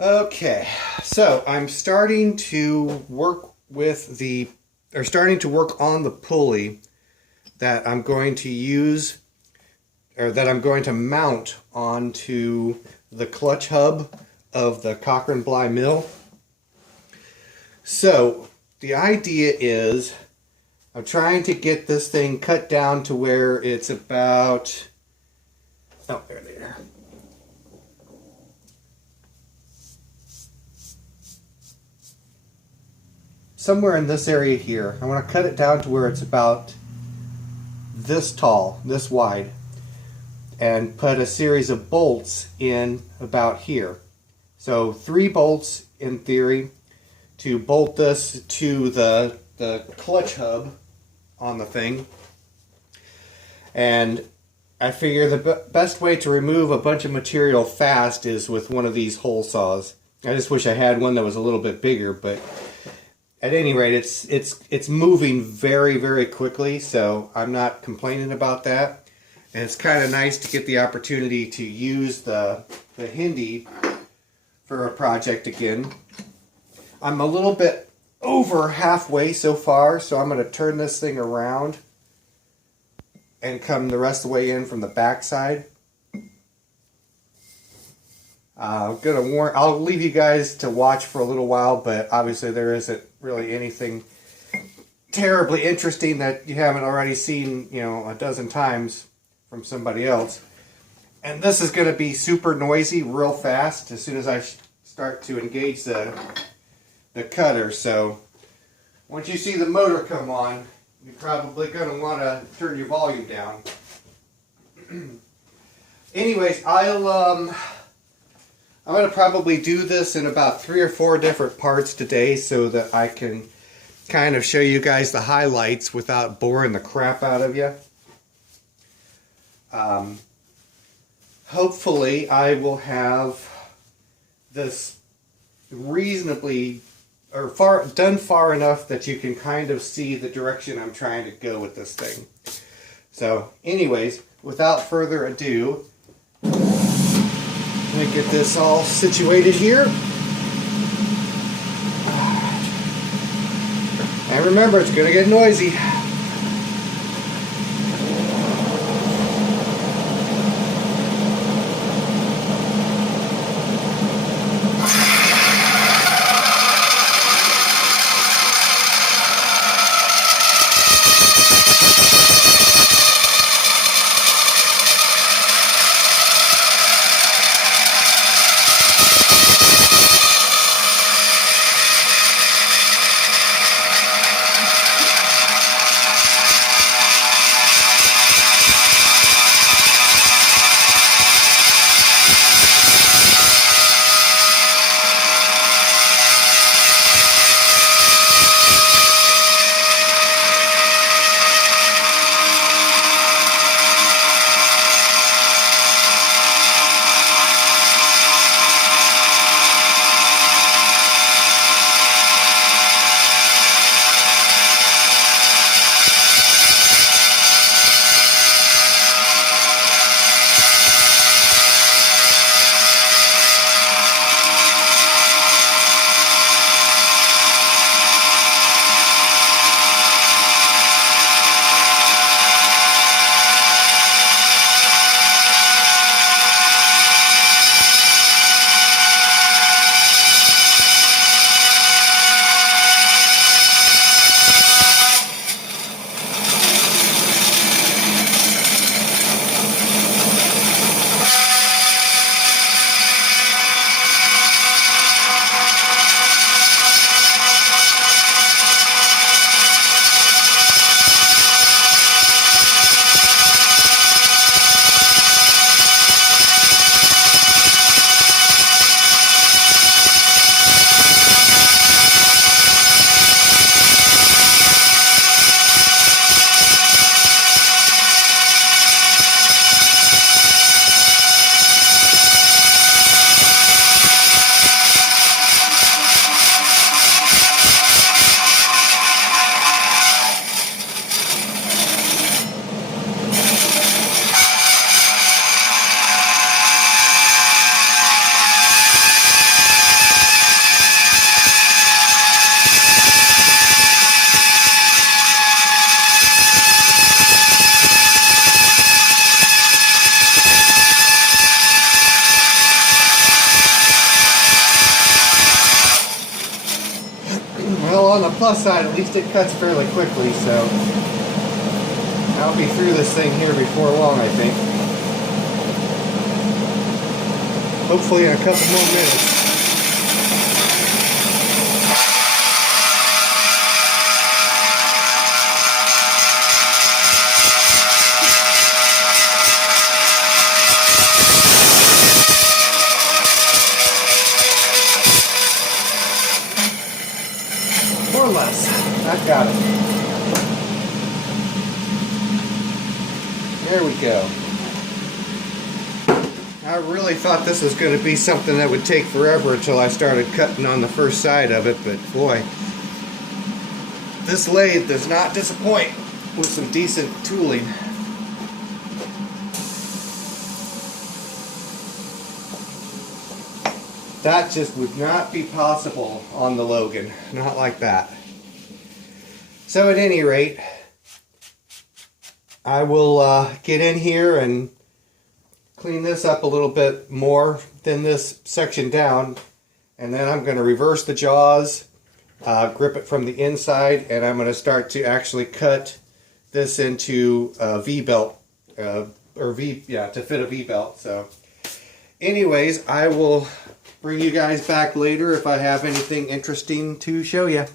Okay, so I'm starting to work on the pulley that I'm going to use, or that I'm going to mount onto the clutch hub of the Cochrane Bly Mill. So the idea is I'm trying to get this thing cut down to where it's about, oh, there they are. Somewhere in this area here. I want to cut it down to where it's about this tall, this wide, and put a series of bolts in about here. So 3 bolts in theory to bolt this to the clutch hub on the thing. And I figure the best way to remove a bunch of material fast is with one of these hole saws. I just wish I had one that was a little bit bigger, but at any rate, it's moving very, very quickly, so I'm not complaining about that. And it's kind of nice to get the opportunity to use the Hindi for a project again. I'm a little bit over halfway so far, so I'm going to turn this thing around and come the rest of the way in from the back side. I'll leave you guys to watch for a little while, but obviously there isn't really anything terribly interesting that you haven't already seen, a dozen times from somebody else. And this is going to be super noisy real fast as soon as I start to engage the cutter. So once you see the motor come on, you're probably going to want to turn your volume down. Anyways, I'm going to probably do this in about 3 or 4 different parts today so that I can kind of show you guys the highlights without boring the crap out of you. Hopefully I will have this reasonably done far enough that you can kind of see the direction I'm trying to go with this thing. So anyways, without further ado, let me get this all situated here. And remember, it's going to get noisy. plus side, at least it cuts fairly quickly, so I'll be through this thing here before long, I think. Hopefully in a couple more minutes. More or less. I've got it. There we go. I really thought this was going to be something that would take forever until I started cutting on the first side of it, but boy, this lathe does not disappoint with some decent tooling. That just would not be possible on the Logan, not like that. So at any rate, I will get in here and clean this up a little bit more, thin this section down, and then I'm going to reverse the jaws, grip it from the inside, and I'm going to start to actually cut this into a V-belt, to fit a V-belt. So anyways, I will bring you guys back later if I have anything interesting to show you.